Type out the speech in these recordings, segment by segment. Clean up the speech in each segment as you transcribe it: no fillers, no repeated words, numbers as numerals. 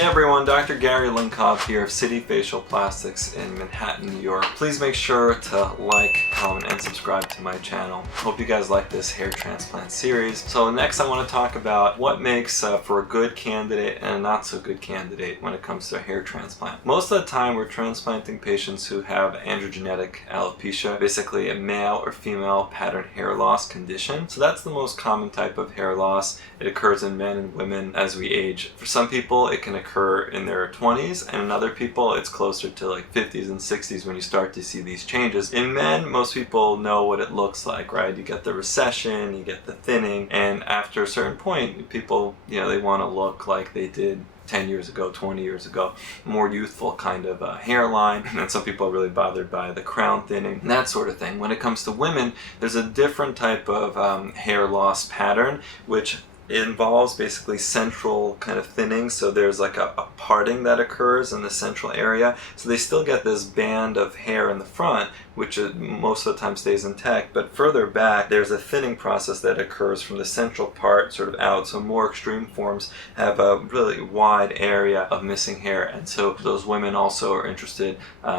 Hey everyone, Dr. Gary Linkov here of City Facial Plastics in Manhattan, New York. Please make sure to like, comment, and subscribe to my channel. Hope you guys like this hair transplant series. So next I want to talk about what makes for a good candidate and a not so good candidate when it comes to a hair transplant. Most of the time we're transplanting patients who have androgenetic alopecia, basically a male or female pattern hair loss condition. So that's the most common type of hair loss. It occurs in men and women as we age. For some people it can occur in their 20s, and in other people it's closer to like 50s and 60s when you start to see these changes. In men, most people know what it looks like, right? You get the recession, you get the thinning, and after a certain point, people, they want to look like they did 10 years ago, 20 years ago, more youthful kind of hairline, and some people are really bothered by the crown thinning and that sort of thing. When it comes to women, there's a different type of hair loss pattern, which it involves basically central kind of thinning, so there's like a parting that occurs in the central area. So they still get this band of hair in the front, which most of the time stays intact, but further back there's a thinning process that occurs from the central part sort of out. So more extreme forms have a really wide area of missing hair, and so those women also are interested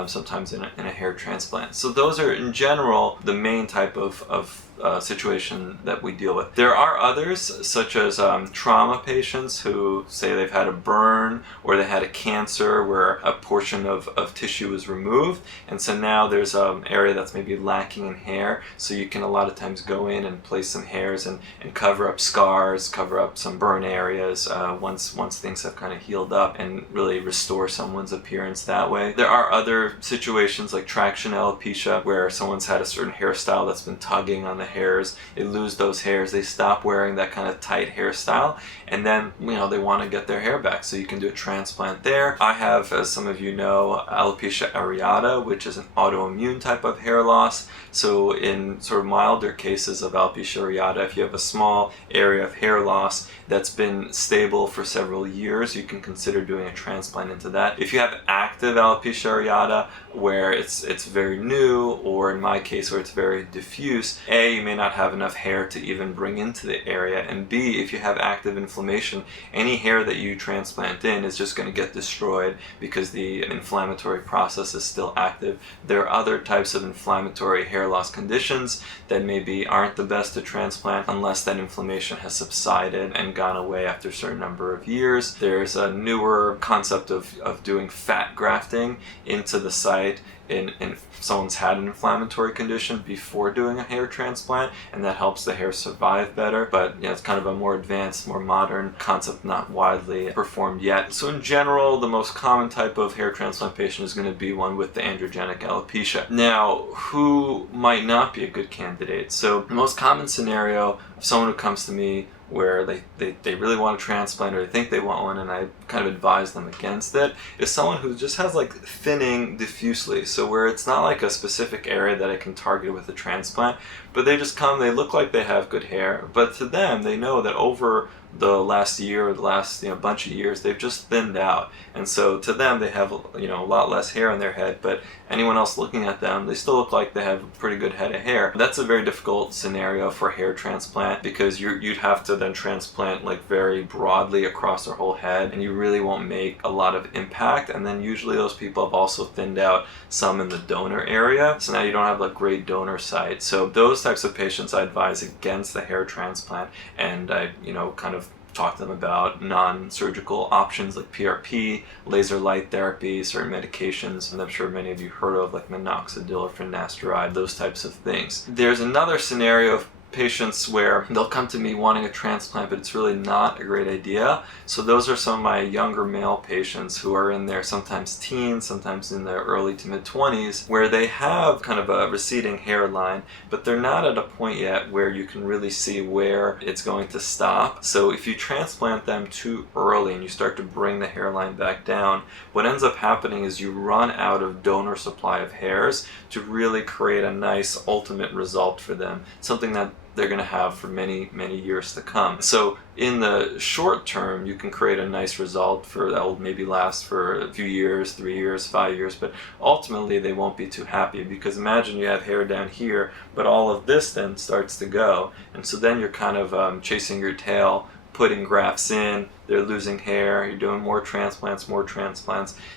sometimes in a hair transplant. So those are in general the main type of situation that we deal with. There are others, such as trauma patients who say they've had a burn or they had a cancer where a portion of tissue was removed, and so now there's an area that's maybe lacking in hair, so you can a lot of times go in and place some hairs and cover up scars, cover up some burn areas once things have kind of healed up, and really restore someone's appearance that way. There are other situations like traction alopecia where someone's had a certain hairstyle that's been tugging on the hairs, they lose those hairs, they stop wearing that kind of tight hairstyle, and then they want to get their hair back, so you can do a transplant there. I have, as some of you know, alopecia areata, which is an autoimmune type of hair loss. So in sort of milder cases of alopecia areata, if you have a small area of hair loss that's been stable for several years, you can consider doing a transplant into that. If you have active alopecia areata where it's very new, or in my case where it's very diffuse, A, you may not have enough hair to even bring into the area, and B, if you have active inflammation, any hair that you transplant in is just going to get destroyed because the inflammatory process is still active. There are other types of inflammatory hair loss conditions that maybe aren't the best to transplant unless that inflammation has subsided and gone away after a certain number of years. There's a newer concept of doing fat grafting into the site if someone's had an inflammatory condition before doing a hair transplant, and that helps the hair survive better. But it's kind of a more advanced, more modern concept, not widely performed yet. So in general, the most common type of hair transplant patient is going to be one with the androgenetic alopecia. Now, who might not be a good candidate? So the most common scenario of someone who comes to me where they really want to transplant, or they think they want one, and I kind of advise them against it, is someone who just has like thinning diffusely, so where it's not like a specific area that I can target with a transplant, but they just come, they look like they have good hair, but to them, they know that over the last year or the last bunch of years they've just thinned out, and so to them they have a lot less hair on their head, but anyone else looking at them, they still look like they have a pretty good head of hair. That's a very difficult scenario for hair transplant, because you'd have to then transplant like very broadly across their whole head, and you really won't make a lot of impact, and then usually those people have also thinned out some in the donor area, so now you don't have a great donor site. So those types of patients I advise against the hair transplant, and I kind of talk to them about non-surgical options like PRP, laser light therapy, certain medications, and I'm sure many of you heard of like minoxidil or finasteride, those types of things. There's another scenario of patients where they'll come to me wanting a transplant, but it's really not a great idea. So those are some of my younger male patients who are in their sometimes teens, sometimes in their early to mid-20s, where they have kind of a receding hairline, but they're not at a point yet where you can really see where it's going to stop. So if you transplant them too early and you start to bring the hairline back down, what ends up happening is you run out of donor supply of hairs to really create a nice ultimate result for them, something that they're going to have for many, many years to come. So in the short term, you can create a nice result that will maybe last for a few years, 3 years, 5 years, but ultimately they won't be too happy, because imagine you have hair down here, but all of this then starts to go, and so then you're kind of chasing your tail putting grafts in, they're losing hair, you're doing more transplants,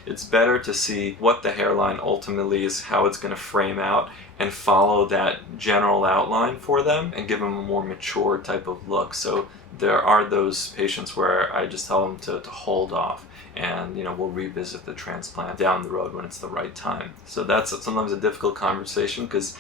it's better to see what the hairline ultimately is, how it's going to frame out, and follow that general outline for them and give them a more mature type of look. So there are those patients where I just tell them to hold off, and we'll revisit the transplant down the road when it's the right time. So that's sometimes a difficult conversation, because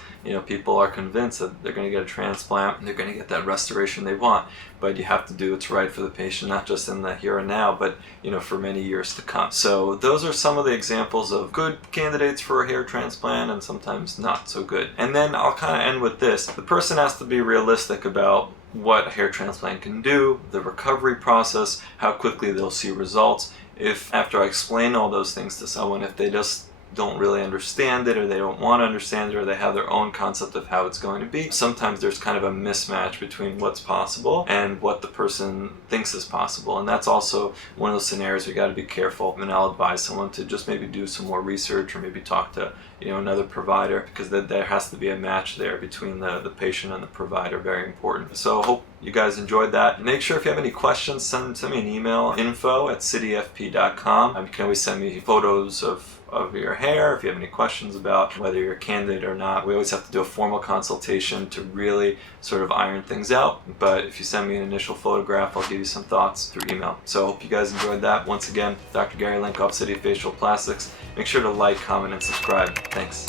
people are convinced that they're going to get a transplant and they're going to get that restoration they want, but you have to do what's right for the patient, not just in the here and now, but for many years to come. So those are some of the examples of good candidates for a hair transplant and sometimes not so good. And then I'll kind of end with this: the person has to be realistic about what a hair transplant can do, the recovery process, how quickly they'll see results. If after I explain all those things to someone, if they just don't really understand it, or they don't want to understand it, or they have their own concept of how it's going to be, sometimes there's kind of a mismatch between what's possible and what the person thinks is possible. And that's also one of those scenarios we got to be careful. And I'll advise someone to just maybe do some more research, or maybe talk to another provider, because there has to be a match there between the patient and the provider. Very important. So hope you guys enjoyed that. Make sure if you have any questions, send me an email, info@cityfp.com. You can always send me photos of your hair if you have any questions about whether you're a candidate or not. We always have to do a formal consultation to really sort of iron things out, but if you send me an initial photograph, I'll give you some thoughts through email. So I hope you guys enjoyed that. Once again, Dr. Gary Linkov, City Facial Plastics. Make sure to like, comment, and subscribe. Thanks.